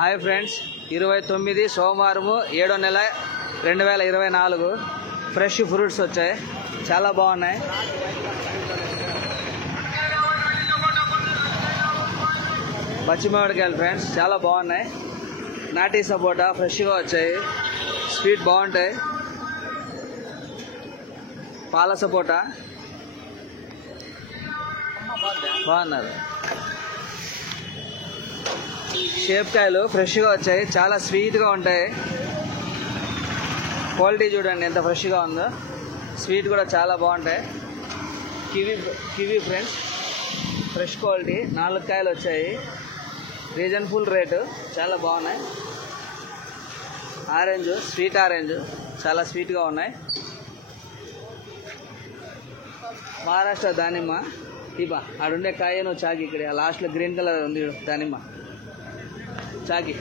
Hi friends, 29 సోమవారము 7వ నెల 2024 ఫ్రెష్ ఫ్రూట్స్ వచ్చాయి. చాలా బాగున్నాయి. పచ్చి మామిడికాయలు ఫ్రెండ్స్ చాలా బాగున్నాయి. నాటి సపోటా ఫ్రెష్గా వచ్చాయి. స్వీట్ బాగుంటాయి. పాల సపోటా బాగున్నారు. షేప్ కాయలు ఫ్రెష్గా వచ్చాయి. చాలా స్వీట్గా ఉంటాయి. క్వాలిటీ చూడండి ఎంత ఫ్రెష్గా ఉందో. స్వీట్ కూడా చాలా బాగుంటాయి. కివీ ఫ్రెండ్స్ ఫ్రెష్ క్వాలిటీ 4 కాయలు వచ్చాయి. రీజనబుల్ రేటు చాలా బాగున్నాయి. ఆరెంజ్ స్వీట్ ఆరెంజ్ చాలా స్వీట్గా ఉన్నాయి. మహారాష్ట్ర దానిమ్మ ఇబా ఆడుండే కాయను చాకి ఇక్కడ లాస్ట్లో గ్రీన్ కలర్ ఉంది దానిమ్మ చాకి.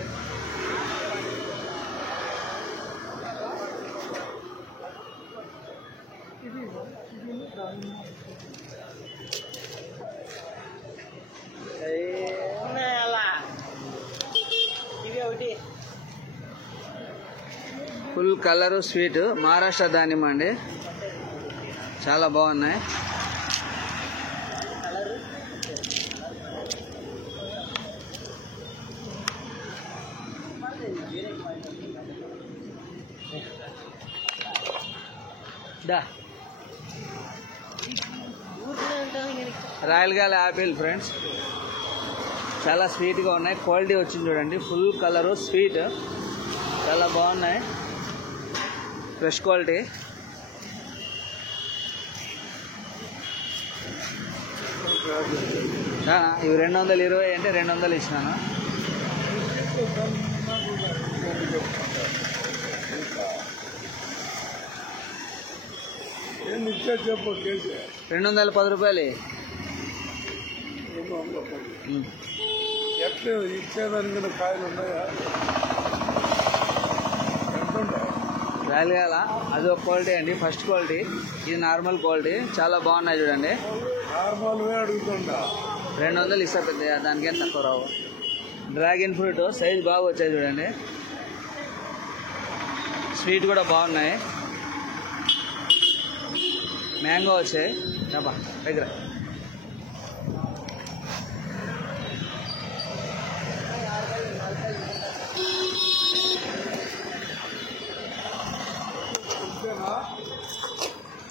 ఫుల్ కలరు స్వీట్ మహారాష్ట్ర దానిమ్మ అండి. చాలా బాగున్నాయి. రాయల్ గాల్ యాపిల్ ఫ్రెండ్స్ చాలా స్వీట్గా ఉన్నాయి. క్వాలిటీ వచ్చింది చూడండి. ఫుల్ కలరు స్వీట్ చాలా బాగున్నాయి. Fresh quality. ఇవి 220 అంటే 200 ఇచ్చినాను. ₹210 ఇచ్చేదానికి కాయలు ఉన్నాయా? రాయల్ గాల అది ఒక క్వాలిటీ అండి. First quality. ఇది నార్మల్ క్వాలిటీ. చాలా బాగున్నాయి చూడండి. నార్మల్వే అడుగుతుండా. 200 ఇస్తా పెద్ద, దానికేం తక్కువ రావు. డ్రాగన్ ఫ్రూట్ సైజ్ బాగా వచ్చాయి చూడండి. స్వీట్ కూడా బాగున్నాయి. మ్యాంగో వచ్చాయి దగ్గర.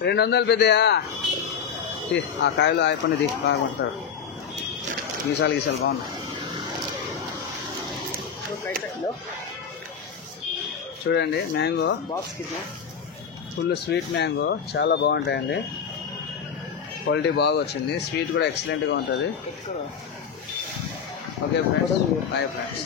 $200 పెద్దయా. ఆ కాయలు అయిపోయినది బాగా పడతాడు. గీసాలు బాగున్నాయి. చూడండి మ్యాంగో ఫుల్ స్వీట్ మ్యాంగో చాలా బాగుంటాయండి. క్వాలిటీ బాగా వచ్చింది. స్వీట్ కూడా ఎక్సలెంట్గా ఉంటుంది. Okay friends, bye friends.